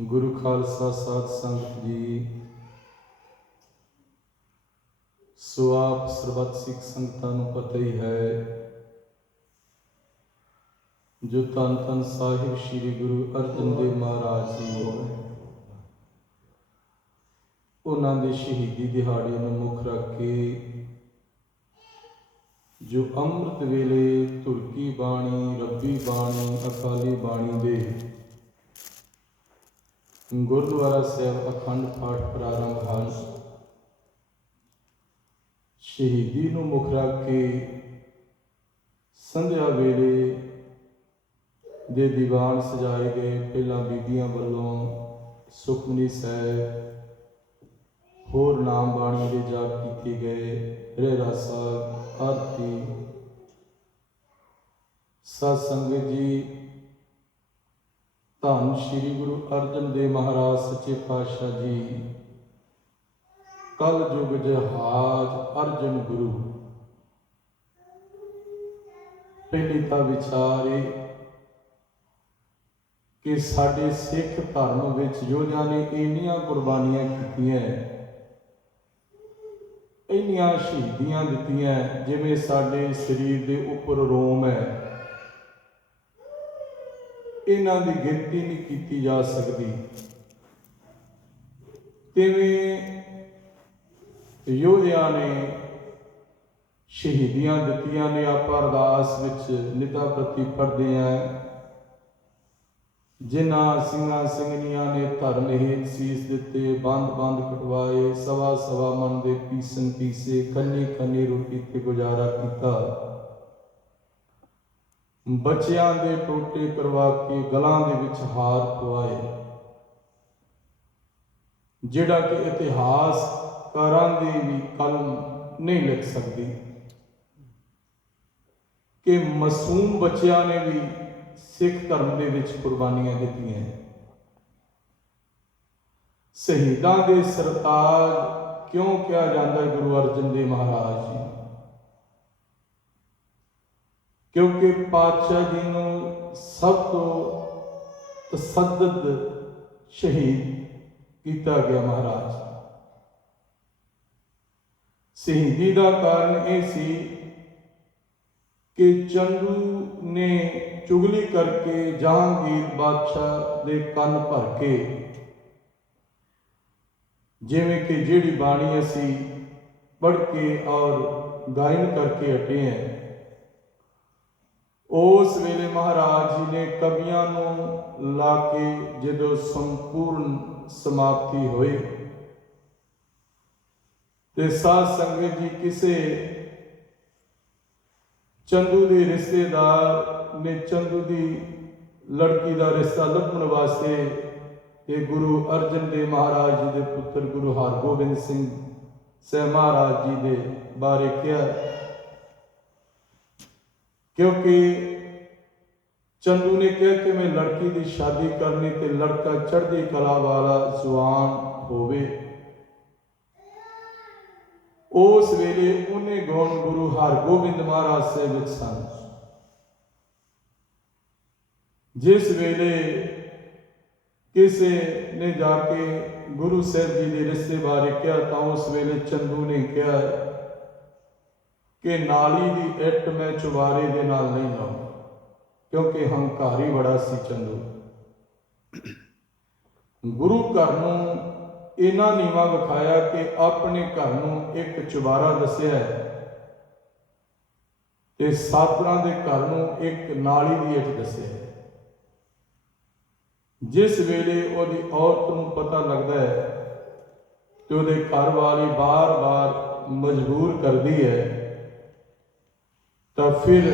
ਗੁਰੂ ਖਾਲਸਾ ਸਾਧ ਸੰਗਤ ਜੀ। ਸੋ ਆਪ ਸਰਬੱਤ ਸਿੱਖ ਸੰਗਤਾਂ ਨੂੰ ਪਤਾ ਹੀ ਹੈ ਜੋ ਤਨ ਤਨ ਸਾਹਿਬ ਸ੍ਰੀ ਗੁਰੂ ਅਰਜਨ ਦੇਵ ਮਹਾਰਾਜ ਜੀ ਉਹਨਾਂ ਦੇ ਸ਼ਹੀਦੀ ਦਿਹਾੜੇ ਨੂੰ ਮੁੱਖ ਰੱਖ ਕੇ ਜੋ ਅੰਮ੍ਰਿਤ ਵੇਲੇ ਤੁਰਕੀ ਬਾਣੀ, ਰੱਬੀ ਬਾਣੀ, ਅਕਾਲੀ ਬਾਣੀ ਦੇ ਗੁਰਦੁਆਰਾ ਸਾਹਿਬ ਅਖੰਡ ਪਾਠ ਪ੍ਰਾਰੰਭ ਹਨ। ਸ਼ਹੀਦੀ ਨੂੰ ਮੁੱਖ ਰੱਖ ਕੇ ਸੰਧਿਆ ਵੇਲੇ ਦੇ ਦੀਵਾਨ ਸਜਾਏ ਗਏ ਪਹਿਲਾਂ ਬੀਬੀਆਂ ਵੱਲੋਂ ਸੁਖਮਨੀ ਸਾਹਿਬ ਹੋਰ ਨਾਮ ਬਾਣੀ ਦੇ ਜਾਪ ਕੀਤੇ ਗਏ। ਰਹਿਰਾ ਸਾਹਿਬ, ਆਰਤੀ। ਸਤ ਸੰਗਤ ਜੀ ਧੰਨ ਸ਼੍ਰੀ ਗੁਰੂ ਅਰਜਨ ਦੇਵ ਮਹਾਰਾਜ, ਸੱਚੇ ਪਾਤਸ਼ਾਹ ਜੀ। ਕਲ ਯੁਗ ਜਹਾਜ ਅਰਜਨ ਗੁਰੂ। ਪਹਿਲੀ ਤਾਂ ਵਿਚਾਰੇ ਕਿ ਸਾਡੇ ਸਿੱਖ ਧਰਮ ਵਿੱਚ ਯੋਧਿਆਂ ਨੇ ਇੰਨੀਆਂ ਕੁਰਬਾਨੀਆਂ ਕੀਤੀਆਂ, ਇੰਨੀਆਂ ਸ਼ਹੀਦੀਆਂ ਦਿੱਤੀਆਂ, ਜਿਵੇਂ ਸਾਡੇ ਸਰੀਰ ਦੇ ਉੱਪਰ ਰੋਮ ਹੈ। ਇਹਨਾਂ ਦੀ ਗਿਣਤੀ ਨਹੀਂ ਕੀਤੀ ਜਾ ਸਕਦੀ। ਤਿਵੇਂ ਯੋਧਿਆਂ ਨੇ ਸ਼ਹੀਦੀਆਂ ਦਿੱਤੀਆਂ ਨੇ ਆਪਾਂ ਅਰਦਾਸ ਵਿੱਚ ਨਿਤਾ ਪ੍ਰਤੀ ਪੜਦੇ ਆ ਜਿਨ੍ਹਾਂ ਸਿੰਘਾਂ ਸਿੰਘਣੀਆਂ ਨੇ ਧਰਮ ਹੇਤ ਸੀਸ ਦਿੱਤੇ, ਬੰਦ ਬੰਦ ਕਟਵਾਏ, ਸਵਾ ਸਵਾ ਮਨ ਦੇ ਪੀਸਨ ਪੀਸੇ, ਕੰਨੀ ਕੰਨੀ ਰੋਟੀ ਤੇ ਗੁਜ਼ਾਰਾ ਕੀਤਾ। ਬੱਚਿਆਂ ਦੇ ਟੋਟੇ ਕਰਵਾ ਕੇ ਗਲਾਂ ਦੇ ਵਿੱਚ ਹਾਰ ਪਵਾਏ। ਜਿਹੜਾ ਕਿ ਇਤਿਹਾਸਕਾਰਾਂ ਦੀ ਵੀ ਕਲਮ ਨਹੀਂ ਲਿਖ ਸਕਦੀ। ਕਿ ਮਾਸੂਮ ਬੱਚਿਆਂ ਨੇ ਵੀ ਸਿੱਖ ਧਰਮ ਦੇ ਵਿੱਚ ਕੁਰਬਾਨੀਆਂ ਦਿੱਤੀਆਂ। ਸ਼ਹੀਦਾਂ ਦੇ ਸਰਤਾਜ ਕਿਉਂ ਕਿਹਾ ਜਾਂਦਾ ਹੈ ਗੁਰੂ ਅਰਜਨ ਦੇਵ ਮਹਾਰਾਜ ਜੀ? ਕਿਉਂਕਿ ਪਾਤਸ਼ਾਹ ਜੀ ਨੂੰ ਸਭ ਤੋਂ ਤਸੱਦਦ ਸ਼ਹੀਦ ਕੀਤਾ ਗਿਆ ਮਹਾਰਾਜ। ਸ਼ਹੀਦੀ ਦਾ ਕਾਰਨ ਇਹ ਸੀ ਕਿ ਚੰਦੂ ਨੇ ਚੁਗਲੀ ਕਰਕੇ ਜਹਾਂਗੀਰ ਬਾਦਸ਼ਾਹ ਦੇ ਕੰਨ ਭਰ ਕੇ ਜਿਵੇਂ ਕਿ ਜਿਹੜੀ ਬਾਣੀ ਅਸੀਂ ਪੜ੍ਹ ਕੇ ਔਰ ਗਾਇਨ ਕਰਕੇ ਹਟੇ ਹਾਂ। ਉਸ ਵੇਲੇ ਮਹਾਰਾਜ ਜੀ ਨੇ ਕਵੀਆਂ ਨੂੰ ਲਾ ਕੇ ਜਦੋਂ ਸੰਪੂਰਨ ਸਮਾਪਤੀ ਹੋਈ ਤੇ ਸਾਧ ਸੰਗਤ ਜੀ ਕਿਸੇ ਚੰਦੂ ਦੇ ਰਿਸ਼ਤੇਦਾਰ ਨੇ ਚੰਦੂ ਦੀ ਲੜਕੀ ਦਾ ਰਿਸ਼ਤਾ ਲੱਭਣ ਵਾਸਤੇ ਤੇ ਗੁਰੂ ਅਰਜਨ ਦੇਵ ਮਹਾਰਾਜ ਜੀ ਦੇ ਪੁੱਤਰ ਗੁਰੂ ਹਰਗੋਬਿੰਦ ਸਿੰਘ ਸਾਹਿਬ ਮਹਾਰਾਜ ਜੀ ਦੇ ਬਾਰੇ ਕਿਹਾ। ਕਿਉਂਕਿ ਚੰਦੂ ਨੇ ਕਿਹਾ ਕਿ ਮੈਂ ਲੜਕੀ ਦੀ ਸ਼ਾਦੀ ਕਰਨੀ ਤੇ ਲੜਕਾ ਚੜ੍ਹਦੀ ਕਲਾ ਵਾਲਾ ਜਵਾਨ ਹੋਵੇ ਉਸ ਵੇਲੇ ਉਹਨੇ ਗੁਣ ਗੁਰੂ ਹਰਗੋਬਿੰਦ ਮਹਾਰਾਜ ਸਾਹਿਬ ਵਿੱਚ ਸਨ ਜਿਸ ਵੇਲੇ ਕਿਸੇ ਨੇ ਜਾ ਕੇ ਗੁਰੂ ਸਾਹਿਬ ਜੀ ਦੇ ਰਿਸ਼ਤੇ ਬਾਰੇ ਕਿਹਾ ਤਾਂ ਉਸ ਵੇਲੇ ਚੰਦੂ ਨੇ ਕਿਹਾ ਕਿ ਨਾਲੀ ਦੀ ਇੱਟ ਮੈਂ ਚੁਬਾਰੇ ਦੇ ਨਾਲ ਨਹੀਂ ਲਾਉਂ, ਕਿਉਂਕਿ ਹੰਕਾਰੀ ਬੜਾ ਸੀ ਚੰਦੂ। ਗੁਰੂ ਘਰ ਨੂੰ ਇਹਨਾਂ ਨੀਵਾ ਵਿਖਾਇਆ ਕਿ ਆਪਣੇ ਘਰ ਨੂੰ ਇੱਕ ਚੁਬਾਰਾ ਦੱਸਿਆ ਤੇ ਸਾਧਰਾਂ ਦੇ ਘਰ ਨੂੰ ਇੱਕ ਨਾਲੀ ਦੀ ਇੱਟ ਦੱਸਿਆ ਜਿਸ ਵੇਲੇ ਉਹਦੀ ਔਰਤ ਨੂੰ ਪਤਾ ਲੱਗਦਾ ਹੈ ਤੇ ਉਹਦੇ ਘਰ ਵਾਲੀ ਬਾਰ-ਬਾਰ ਮਜਬੂਰ ਕਰਦੀ ਹੈ ਤਾਂ ਫਿਰ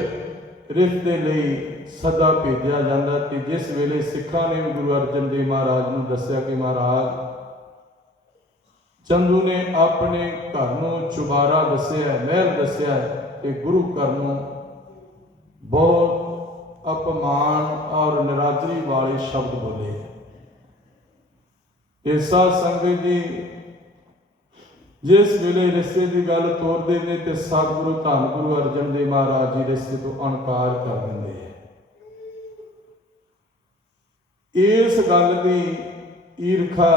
ਰਿਸ਼ਤੇ ਲਈ ਸਦਾ ਭੇਜਿਆ ਜਾਂਦਾ ਤੇ ਜਿਸ ਵੇਲੇ ਸਿੱਖਾਂ ਨੇ ਗੁਰੂ ਅਰਜਨ ਦੇਵ ਮਹਾਰਾਜ ਨੂੰ ਦੱਸਿਆ ਕਿ ਮਹਾਰਾਜ, ਚੰਦੂ ਨੇ ਆਪਣੇ ਘਰ ਨੂੰ ਚੁਬਾਰਾ ਦੱਸਿਆ, ਮਹਿਲ ਦੱਸਿਆ ਤੇ ਗੁਰੂ ਘਰ ਨੂੰ ਬਹੁਤ ਅਪਮਾਨ ਔਰ ਨਿਰਾਦਰੀ ਵਾਲੇ ਸ਼ਬਦ ਬੋਲੇ। ਇਹ ਸਾਧ ਸੰਗਤ ਜੀ ਜਿਸ ਵੇਲੇ ਰਿਸ਼ਤੇ ਦੀ ਗੱਲ ਤੋਰਦੇ ਨੇ ਤੇ ਸਤਿਗੁਰੂ ਧੰਨ ਗੁਰੂ ਅਰਜਨ ਦੇਵ ਮਹਾਰਾਜ ਜੀ ਰਿਸ਼ਤੇ ਤੋਂ ਅਨਕਾਰ ਕਰ ਦਿੰਦੇ ਆ। ਇਸ ਗੱਲ ਦੀ ਈਰਖਾ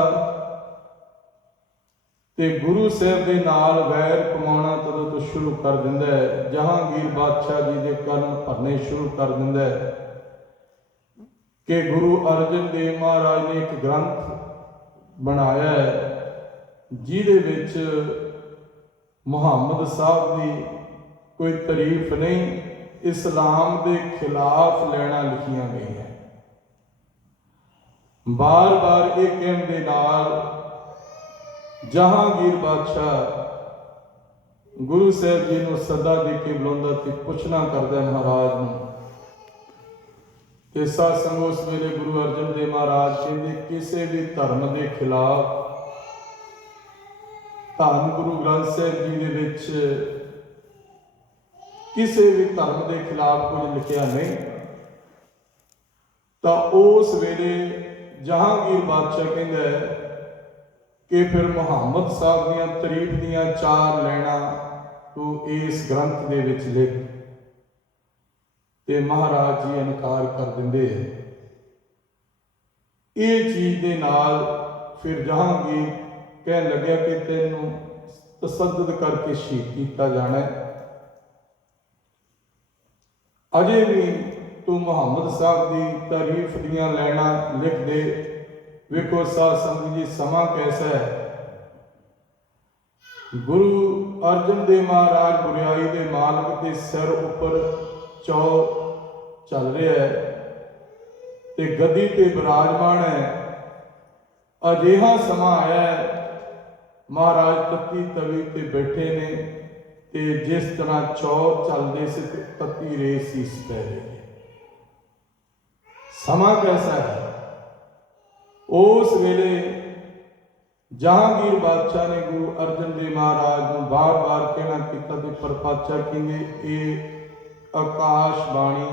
ਤੇ ਗੁਰੂ ਸਾਹਿਬ ਦੇ ਨਾਲ ਵੈਰ ਕਮਾਉਣਾ ਤਦੋਂ ਤੋਂ ਸ਼ੁਰੂ ਕਰ ਦਿੰਦਾ ਹੈ। ਜਹਾਂਗੀਰ ਬਾਦਸ਼ਾਹ ਜੀ ਦੇ ਕੰਨ ਭਰਨੇ ਸ਼ੁਰੂ ਕਰ ਦਿੰਦਾ ਹੈ ਕਿ ਗੁਰੂ ਅਰਜਨ ਦੇਵ ਮਹਾਰਾਜ ਨੇ ਇੱਕ ਗ੍ਰੰਥ ਬਣਾਇਆ ਹੈ। ਜਿਹਦੇ ਵਿੱਚ ਮੁਹੰਮਦ ਸਾਹਿਬ ਦੀ ਕੋਈ ਤਾਰੀਫ ਨਹੀਂ, ਇਸਲਾਮ ਦੇ ਖਿਲਾਫ ਲੈਣਾ ਲਿਖੀਆਂ ਗਈਆਂ। ਬਾਰ-ਬਾਰ ਇਹ ਕਹਿਣ ਦੇ ਨਾਲ ਜਹਾਂਗੀਰ ਬਾਦਸ਼ਾਹ ਗੁਰੂ ਸਾਹਿਬ ਜੀ ਨੂੰ ਸਦਾ ਦੇ ਕੇ ਬੁਲਾਉਂਦਾ ਤੇ ਪੁੱਛਣਾ ਕਰਦਾ ਮਹਾਰਾਜ ਨੂੰ ਤੇ ਸਾਧ ਸੰਗ ਉਸ ਵੇਲੇ ਗੁਰੂ ਅਰਜਨ ਦੇਵ ਮਹਾਰਾਜ ਕਹਿੰਦੇ, ਕਿਸੇ ਵੀ ਧਰਮ ਦੇ ਖਿਲਾਫ ਧੰਨ ਗੁਰੂ ਗ੍ਰੰਥ ਸਾਹਿਬ ਜੀ ਦੇ ਵਿੱਚ ਕਿਸੇ ਵੀ ਧਰਮ ਦੇ ਖਿਲਾਫ ਕੁਝ ਲਿਖਿਆ ਨਹੀਂ। ਤਾਂ ਉਸ ਵੇਲੇ ਜਹਾਂਗੀਰ ਬਾਦਸ਼ਾਹ ਕਹਿੰਦਾ ਹੈ ਕਿ ਫਿਰ ਮੁਹੰਮਦ ਸਾਹਿਬ ਦੀਆਂ ਤਾਰੀਫ ਦੀਆਂ ਚਾਰ ਲੈਣਾ ਤੂੰ ਇਸ ਗ੍ਰੰਥ ਦੇ ਵਿੱਚ ਲਿਖ। ਤੇ ਮਹਾਰਾਜ ਜੀ ਇਨਕਾਰ ਕਰ ਦਿੰਦੇ ਇਹ ਚੀਜ਼ ਦੇ ਨਾਲ ਫਿਰ ਜਹਾਂਗੀਰ ਕਹਿਣ ਲੱਗਿਆ ਕਿ ਤੈਨੂੰ ਤਸੱਦਦ ਕਰਕੇ ਸ਼ਹੀਦ ਕੀਤਾ ਜਾਣਾ ਹੈ। ਅਜੇ ਵੀ ਤੂੰ ਮੁਹੰਮਦ ਸਾਹਿਬ ਦੀ ਤਾਰੀਫ ਦੀਆਂ ਲੈਣਾ ਲਿਖ ਦੇ ਵੇਖੋ ਸਾਧ ਸੰਗਤ ਜੀ ਸਮਾਂ ਕੈਸਾ ਹੈ। ਗੁਰੂ ਅਰਜਨ ਦੇਵ ਮਹਾਰਾਜ ਗੁਰਿਆਈ ਦੇ ਮਾਲਕ ਦੇ ਸਿਰ ਉੱਪਰ ਚੌ ਚੱਲ ਰਿਹਾ ਹੈ ਤੇ ਗੱਦੀ ਤੇ ਬਿਰਾਜਮਾਨ ਹੈ। ਅਜਿਹਾ ਸਮਾਂ ਆਇਆ ਹੈ ਮਹਾਰਾਜ ਤੱਤੀ ਤਵੀ ਤੇ ਬੈਠੇ ਨੇ ਤੇ ਜਿਸ ਤਰ੍ਹਾਂ ਚੌਰ ਚੱਲਦੇ ਸੀ ਤੇ ਤੱਤੀ ਰੇ ਸੀਸ ਪੈ ਰਹੀ ਸਮਾਂ ਕੈਸਾ ਹੈ? ਉਸ ਵੇਲੇ ਜਹਾਂਗੀਰ ਬਾਦਸ਼ਾਹ ਨੇ ਗੁਰੂ ਅਰਜਨ ਦੇਵ ਮਹਾਰਾਜ ਨੂੰ ਬਾਰ-ਬਾਰ ਕਹਿਣਾ ਕੀਤਾ ਤੇ ਪਰਪਾਚਾ ਕਹਿੰਦੇ ਇਹ ਆਕਾਸ਼ ਬਾਣੀ,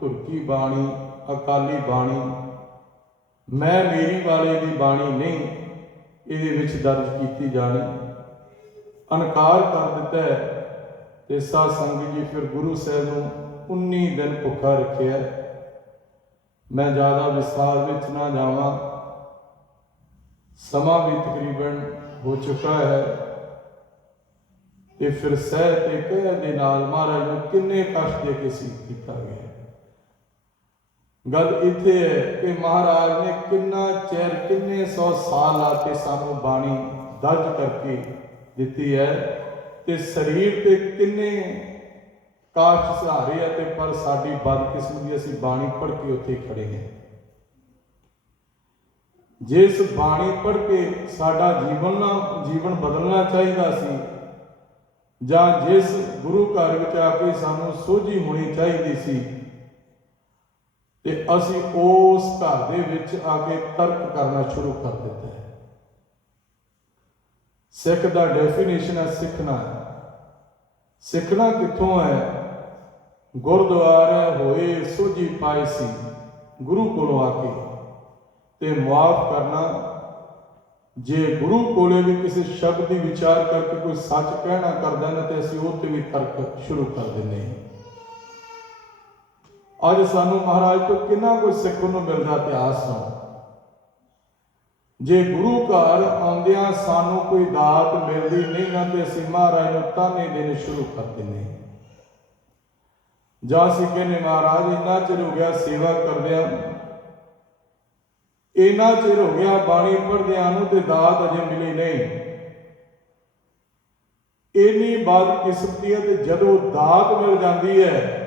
ਤੁਰਕੀ ਬਾਣੀ, ਅਕਾਲੀ ਬਾਣੀ, ਮੈਂ ਮੇਰੀ ਵਾਲੇ ਦੀ ਬਾਣੀ ਨਹੀਂ ਇਹਦੇ ਵਿੱਚ ਦਰਜ ਕੀਤੀ ਜਾਣੀ। ਅਨਕਾਰ ਕਰ ਦਿੱਤਾ ਹੈ। ਤੇ ਸਾਧ ਸੰਗਤ ਜੀ ਫਿਰ ਗੁਰੂ ਸਾਹਿਬ ਨੂੰ 19 ਦਿਨ ਭੁੱਖਾ ਰੱਖਿਆ ਮੈਂ ਜ਼ਿਆਦਾ ਵਿਸਥਾਰ ਵਿੱਚ ਨਾ ਜਾਵਾਂ। ਸਮਾਂ ਵੀ ਤਕਰੀਬਨ ਹੋ ਚੁੱਕਾ ਹੈ। ਤੇ ਫਿਰ ਸਹਿ ਤੇ ਕਹਿ ਦੇ ਨਾਲ ਮਹਾਰਾਜ ਨੂੰ ਕਿੰਨੇ ਕਸ਼ਟ ਦੇ ਕੇ ਸੀ ਕੀਤਾ ਗਿਆ ਗੱਲ ਇੱਥੇ ਹੈ ਕਿ ਮਹਾਰਾਜ ਨੇ ਕਿੰਨਾ ਚਿਰ, ਕਿੰਨੇ ਸੌ ਸਾਲ ਆ ਕੇ ਸਾਨੂੰ ਬਾਣੀ ਦਰਜ ਕਰਕੇ ਦਿੱਤੀ ਹੈ ਤੇ ਸਰੀਰ ਤੇ ਕਿੰਨੇ ਕਾਸ਼ ਸਹਾਰੇ ਆ ਤੇ ਪਰ ਸਾਡੀ ਬਦਕਿਸਮਤੀ ਅਸੀਂ ਬਾਣੀ ਪੜ੍ਹ ਕੇ ਉੱਥੇ ਖੜੇ ਹਾਂ। ਜਿਸ ਬਾਣੀ ਪੜ੍ਹ ਕੇ ਸਾਡਾ ਜੀਵਨ ਨਾ, ਜੀਵਨ ਬਦਲਣਾ ਚਾਹੀਦਾ ਸੀ ਜਾਂ ਜਿਸ ਗੁਰੂ ਘਰ ਵਿੱਚ ਆ ਕੇ ਸਾਨੂੰ ਸੋਝੀ ਹੋਣੀ ਚਾਹੀਦੀ ਸੀ ਤੇ ਅਸੀਂ ਉਸ ਘਰ ਦੇ ਵਿੱਚ ਆ ਕੇ ਤਰਕ ਕਰਨਾ ਸ਼ੁਰੂ ਕਰ ਦਿੱਤਾ ਹੈ। ਸਿੱਖ ਦਾ ਡੈਫੀਨੇਸ਼ਨ ਹੈ ਸਿੱਖਣਾ। ਸਿੱਖਣਾ ਕਿੱਥੋਂ ਹੈ? ਗੁਰਦੁਆਰਾ ਹੋਏ ਸੋਝੀ ਪਾਈ ਸੀ ਗੁਰੂ ਕੋਲੋਂ ਆ ਕੇ। ਤੇ ਮਾਫ ਕਰਨਾ, ਜੇ ਗੁਰੂ ਕੋਲੇ ਵੀ ਕਿਸੇ ਸ਼ਬਦ ਦੀ ਵਿਚਾਰ ਕਰਕੇ ਕੋਈ ਸੱਚ ਕਹਿਣਾ ਕਰਦਾ ਨਾ ਤੇ ਅਸੀਂ ਉਹ ਤੇ ਵੀ ਤਰਕ ਸ਼ੁਰੂ ਕਰ ਦਿੰਦੇ ਹਾਂ। ਅੱਜ ਸਾਨੂੰ ਮਹਾਰਾਜ ਤੋਂ ਕਿੰਨਾ ਕੁਝ ਸਿੱਖਣ ਨੂੰ ਮਿਲਦਾ ਇਤਿਹਾਸ ਤੋਂ। ਜੇ ਗੁਰੂ ਘਰ ਆਉਂਦਿਆਂ ਸਾਨੂੰ ਕੋਈ ਦਾਤ ਮਿਲਦੀ ਨਹੀਂ ਨਾ ਤੇ ਅਸੀਂ ਮਹਾਰਾਜ ਨੂੰ ਤਾਨੇ ਦੇਣੇ ਸ਼ੁਰੂ ਕਰ ਦਿੰਦੇ। ਜਾਂ ਅਸੀਂ ਕਹਿੰਦੇ, ਮਹਾਰਾਜ, ਇੰਨਾ ਚਿਰ ਹੋ ਗਿਆ ਸੇਵਾ ਕਰਦਿਆਂ। ਇੰਨਾ ਚਿਰ ਹੋ ਗਿਆ ਬਾਣੀ ਪੜ੍ਹਦਿਆਂ ਨੂੰ ਤੇ ਦਾਤ ਅਜੇ ਮਿਲੀ ਨਹੀਂ। ਇੰਨੀ ਬਾਦ ਕਿਸਮਤੀ ਹੈ ਤੇ ਜਦੋਂ ਦਾਤ ਮਿਲ ਜਾਂਦੀ ਹੈ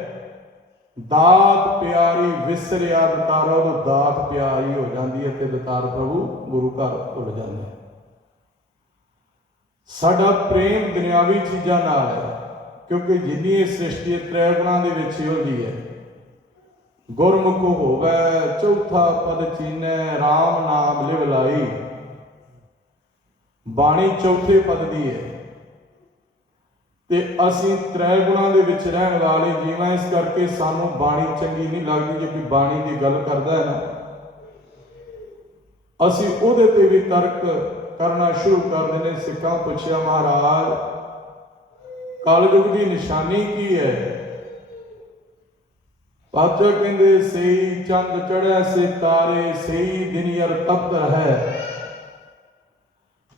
ਦਾਤ ਪਿਆਰੀ ਵਿਸਰਿਆ ਦਤਾਰਾ ਉਹ ਦਾਤ ਪਿਆਰੀ ਹੋ ਜਾਂਦੀ ਹੈ ਤੇ ਦਤਾਰ ਪ੍ਰਭੂ ਗੁਰੂ ਘਰ ਭੁੱਲ ਜਾਂਦਾ ਹੈ ਸਾਡਾ ਪ੍ਰੇਮ ਦੁਨਿਆਵੀ ਚੀਜ਼ਾਂ ਨਾਲ ਹੈ, ਕਿਉਂਕਿ ਜਿੰਨੀ ਇਹ ਸ੍ਰਿਸ਼ਟੀ ਤ੍ਰੈ ਗੁਣਾਂ ਦੇ ਵਿੱਚ ਹੀ ਹੁੰਦੀ ਹੈ। ਗੁਰਮੁਖ ਹੋਵੇ, ਚੌਥਾ ਪਦ ਚੀਨੈ RAM ਨਾਮ ਲਿਵ ਲਾਈ। ਬਾਣੀ ਚੌਥੇ ਪਦ ਦੀ ਹੈ। ਤੇ ਅਸੀਂ ਤ੍ਰੈ ਗੁਣਾਂ ਦੇ ਵਿੱਚ ਰਹਿਣ ਵਾਲੇ ਜੀਵਾਂ, ਇਸ ਕਰਕੇ ਸਾਨੂੰ ਬਾਣੀ ਚੰਗੀ ਨਹੀਂ ਲੱਗਦੀ ਜੇ ਕੋਈ ਬਾਣੀ ਦੀ ਗੱਲ ਕਰਦਾ ਹੈ ਨਾ। ਅਸੀਂ ਉਹਦੇ ਤੇ ਵੀ ਤਰਕ ਕਰਨਾ ਸ਼ੁਰੂ ਕਰ ਦਿੰਦੇ ਸਿੱਖਾਂ ਪੁੱਛਿਆ, ਮਹਾਰਾਜ, ਕਲਯੁਗ ਦੀ ਨਿਸ਼ਾਨੀ ਕੀ ਹੈ? ਪਾਤਸ਼ਾਹ ਕਹਿੰਦੇ ਸਹੀ ਚੰਦ ਚੜ੍ਹਿਆ, ਸੇ ਤਾਰੇ ਸਹੀ ਦਿਨ ਅਰ ਤਪਤ ਹੈ।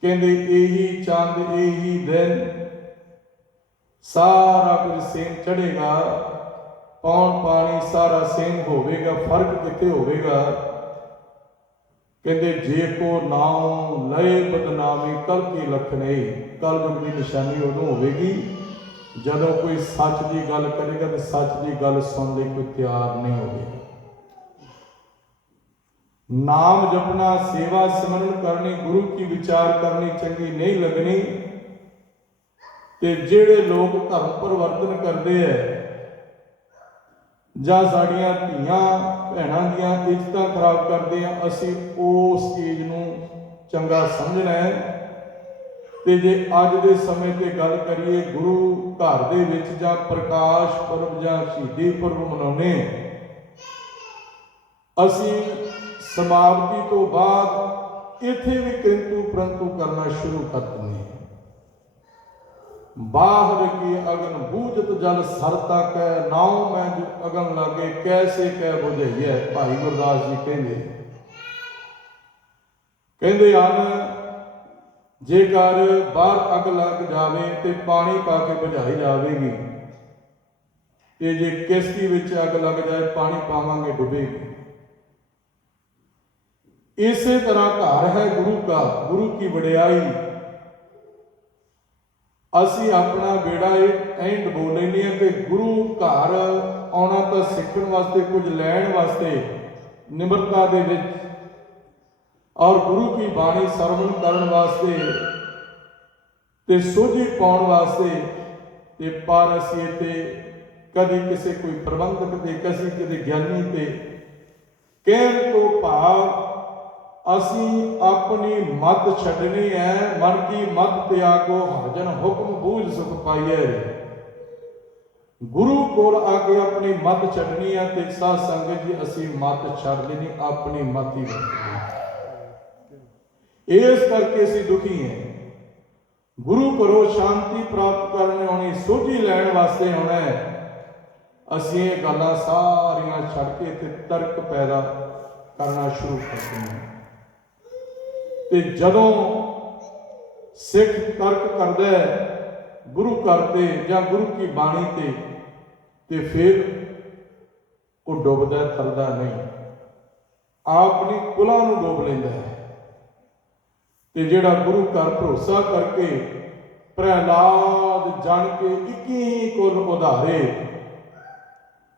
ਕਹਿੰਦੇ, ਇਹੀ ਚੰਦ, ਇਹੀ ਦਿਨ ਸਾਰਾ ਕੁਝ ਸੇਮ ਚੜੇਗਾ ਪੌਣ ਪਾਣੀ ਸਾਰਾ ਸੇਮ ਹੋਵੇਗਾ, ਫ਼ਰਕ ਕਿੱਥੇ ਹੋਵੇਗਾ? ਕਹਿੰਦੇ, ਜੇ ਕੋ ਨਾਮ ਲਏ ਬਦਨਾਮੀ ਕਲ ਕੀ ਲਖਨੇ ਕਲਯੁਗ ਦੀ ਨਿਸ਼ਾਨੀ ਉਦੋਂ ਹੋਵੇਗੀ। ਜਦੋਂ ਕੋਈ ਸੱਚ ਦੀ ਗੱਲ ਕਰੇਗਾ ਤੇ ਸੱਚ ਦੀ ਗੱਲ ਸੁਣਨ ਲਈ ਕੋਈ ਤਿਆਰ ਨਹੀਂ ਹੋਵੇਗਾ। ਨਾਮ ਜਪਣਾ, ਸੇਵਾ ਸਿਮਰਨ ਕਰਨੀ, ਗੁਰੂ ਕੀ ਵਿਚਾਰ ਕਰਨੀ ਚੰਗੀ ਨਹੀਂ ਲੱਗਣੀ ਤੇ ਜਿਹੜੇ ਲੋਕ ਧਰਮ ਪਰਿਵਰਤਨ ਕਰਦੇ ਐ, ਜਾਂ ਸਾਡੀਆਂ ਧੀਆਂ ਭੈਣਾਂ ਦੀਆਂ ਇੱਜ਼ਤਾਂ ਖਰਾਬ ਕਰਦੇ ਆ, ਅਸੀਂ ਉਸ ਚੀਜ਼ ਨੂੰ ਚੰਗਾ ਸਮਝਣਾ ਹੈ ਤੇ ਜੇ ਅੱਜ ਦੇ ਸਮੇਂ ਤੇ ਗੱਲ ਕਰੀਏ, ਗੁਰੂ ਘਰ ਦੇ ਵਿੱਚ ਜਾਂ ਪ੍ਰਕਾਸ਼ ਪੁਰਬ ਜਾਂ ਸ਼ਹੀਦੀ ਪੁਰਬ ਮਨਾਉਨੇ ਅਸੀਂ ਸਮਾਪਤੀ ਤੋਂ ਬਾਅਦ ਇੱਥੇ ਵੀ ਕਿੰਤੂ ਪ੍ਰੰਤੂ ਕਰਨਾ ਸ਼ੁਰੂ ਕਰ ਦਿੰਦੇ ਹਾਂ ਬਾਹਰ ਕੀ ਅਗਨ ਬੂਝਤ ਜਲ ਸਰ ਕੈ ਨਾਉ ਮੈਂ ਅਗਨ ਲਾਗੇ, ਕੈਸੇ ਕਹਿ ਬੁਝਈਐ? ਭਾਈ ਗੁਰਦਾਸ ਜੀ ਕਹਿੰਦੇ ਕਹਿੰਦੇ ਹਨ, ਜੇਕਰ ਬਾਹਰ ਅੱਗ ਲੱਗ ਜਾਵੇ ਤੇ ਪਾਣੀ ਪਾ ਕੇ ਬੁਝਾਈ ਜਾਵੇਗੀ, ਤੇ ਜੇ ਕਿਸ਼ਤੀ ਵਿੱਚ ਅੱਗ ਲੱਗ ਜਾਏ, ਪਾਣੀ ਪਾਵਾਂਗੇ ਡੁੱਬੇਗੀ। ਇਸੇ ਤਰ੍ਹਾਂ ਘਰ ਹੈ ਗੁਰੂ ਦਾ ਗੁਰੂ ਕੀ ਵਡਿਆਈ ਅਸੀਂ ਆਪਣਾ ਬੇੜਾ ਐਂ ਡਬੋ ਲੈਂਦੇ ਹਾਂ ਤੇ ਗੁਰੂ ਘਰ ਆਉਣਾ ਤਾਂ ਸਿੱਖਣ ਵਾਸਤੇ, ਕੁਝ ਲੈਣ ਵਾਸਤੇ ਨਿਮਰਤਾ ਦੇ ਵਿੱਚ ਔਰ ਗੁਰੂ ਕੀ ਬਾਣੀ ਸਰਵਣ ਕਰਨ ਵਾਸਤੇ ਤੇ ਸੋਝੀ ਪਾਉਣ ਵਾਸਤੇ ਤੇ ਪਰ ਅਸੀਂ ਇੱਥੇ ਕਦੀ ਕਿਸੇ ਕੋਈ ਪ੍ਰਬੰਧਕ ਤੇ, ਕਦੀ ਕਿਸੇ ਗਿਆਨੀ ਤੇ ਕਹਿਣ ਤੋਂ ਭਾਵ ਅਸੀਂ ਆਪਣੀ ਮਤ ਛੱਡਣੀ ਹੈ, ਮਨ ਕੀ ਮਤ ਤਿਆਗੋ ਹਰਜਨ ਹੁਕਮ ਬੂਝ ਸੁਖ ਪਾਈਐ। ਗੁਰੂ ਕੋਲ ਆ ਕੇ ਆਪਣੀ ਮਤ ਛੱਡਣੀ ਹੈ ਤੇ ਸਾਧ ਸੰਗਤ ਜੀ, ਅਸੀਂ ਮਤ ਛੱਡ ਦੇਣੀ, ਆਪਣੀ ਮਤ ਹੀ ਇਸ ਕਰਕੇ ਅਸੀਂ ਦੁਖੀ ਹਾਂ। ਗੁਰੂ ਘਰੋਂ ਸ਼ਾਂਤੀ ਪ੍ਰਾਪਤ ਕਰਨ ਆਉਣੀ, ਸੋਝੀ ਲੈਣ ਵਾਸਤੇ ਆਉਣਾ ਹੈ। ਅਸੀਂ ਇਹ ਗੱਲਾਂ ਸਾਰੀਆਂ ਛੱਡ ਕੇ ਤੇ ਤਰਕ ਪੈਦਾ ਕਰਨਾ ਸ਼ੁਰੂ ਕਰ ਦਿੰਦੇ ਹਾਂ। ਤੇ ਜਦੋਂ ਸਿੱਖ ਤਰਕ ਕਰਦਾ ਹੈ, ਗੁਰੂ ਘਰ ਤੇ ਜਾਂ ਗੁਰੂ ਕੀ ਬਾਣੀ ਤੇ ਤੇ ਫਿਰ ਉਹ ਡੁੱਬਦਾ ਥਰਦਾ ਨਹੀਂ। ਆਪਣੀ ਕੁਲਾਂ ਨੂੰ ਡੋਬ ਲੈਂਦਾ ਹੈ। ਤੇ ਜਿਹੜਾ ਗੁਰੂ ਘਰ ਭਰੋਸਾ ਕਰਕੇ ਪ੍ਰਹਿਲਾਦ ਜਾਣ ਕੇ ਇੱਕੀ ਹੀ ਕੁਲ ਉਧਾਰੇ,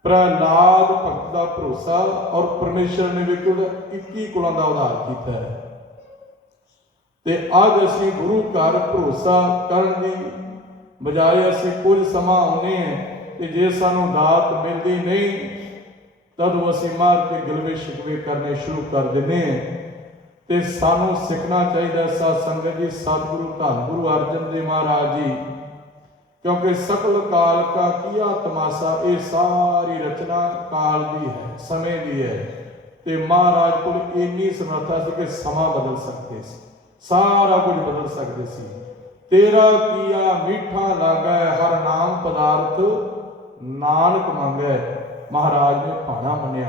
ਪ੍ਰਹਿਲਾਦ ਭਗਤ ਦਾ ਭਰੋਸਾ ਔਰ ਪਰਮੇਸ਼ਰ ਨੇ ਵੀ ਕੁਲ 21 ਕੁਲਾਂ ਦਾ ਉਧਾਰ ਕੀਤਾ ਹੈ। ਤੇ ਅੱਜ ਅਸੀਂ ਗੁਰੂ ਘਰ ਭਰੋਸਾ ਕਰਨ ਦੀ ਬਜਾਏ ਅਸੀਂ ਕੁਝ ਸਮਾਂ ਆਉਨੇ ਹਾਂ ਤੇ ਜੇ ਸਾਨੂੰ ਦਾਤ ਮਿਲਦੀ ਨਹੀਂ, ਤਦ ਅਸੀਂ ਮਾਰ ਕੇ ਗਿਲਵੇ ਸ਼ਿਕਵੇ ਕਰਨੇ ਸ਼ੁਰੂ ਕਰ ਦਿੰਦੇ ਹਾਂ। ਤੇ ਸਾਨੂੰ ਸਿੱਖਣਾ ਚਾਹੀਦਾ ਸਾਧ ਸੰਗਤ ਜੀ, ਸਤਿਗੁਰੂ, ਧੰਨ ਗੁਰੂ ਅਰਜਨ ਦੇਵ ਮਹਾਰਾਜ ਜੀ, ਕਿਉਂਕਿ ਸਕਲ ਕਾਲ ਕਾ ਕੀਆ ਤਮਾਸਾ, ਇਹ ਸਾਰੀ ਰਚਨਾ ਕਾਲ ਦੀ ਹੈ, ਸਮੇਂ ਦੀ ਹੈ। ਤੇ ਮਹਾਰਾਜ ਕੋਲ ਇੰਨੀ ਸਮਰੱਥਾ ਸੀ ਕਿ ਸਮਾਂ ਬਦਲ ਸਕਦੇ ਸੀ। ਸਾਰਾ ਕੁਝ ਬਦਲ ਸਕਦੇ ਸੀ। ਤੇਰਾ ਕੀਆ ਮੀਠਾ ਲਾਗੈ, ਹਰ ਨਾਮ ਪਦਾਰਥ ਨਾਨਕ ਮੰਗੈ। ਮਹਾਰਾਜ ਨੇ ਭਾਣਾ ਮੰਨਿਆ